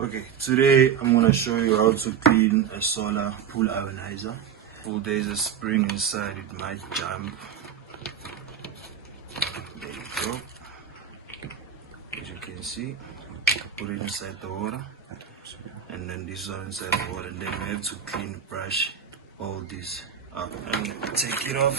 Okay, today I'm gonna show you how to clean a solar pool ionizer. Oh, there's a spring inside, it might jump. There you go. As you can see, put it inside the water, and then this one inside the water, and then we have to clean brush all this up and take it off.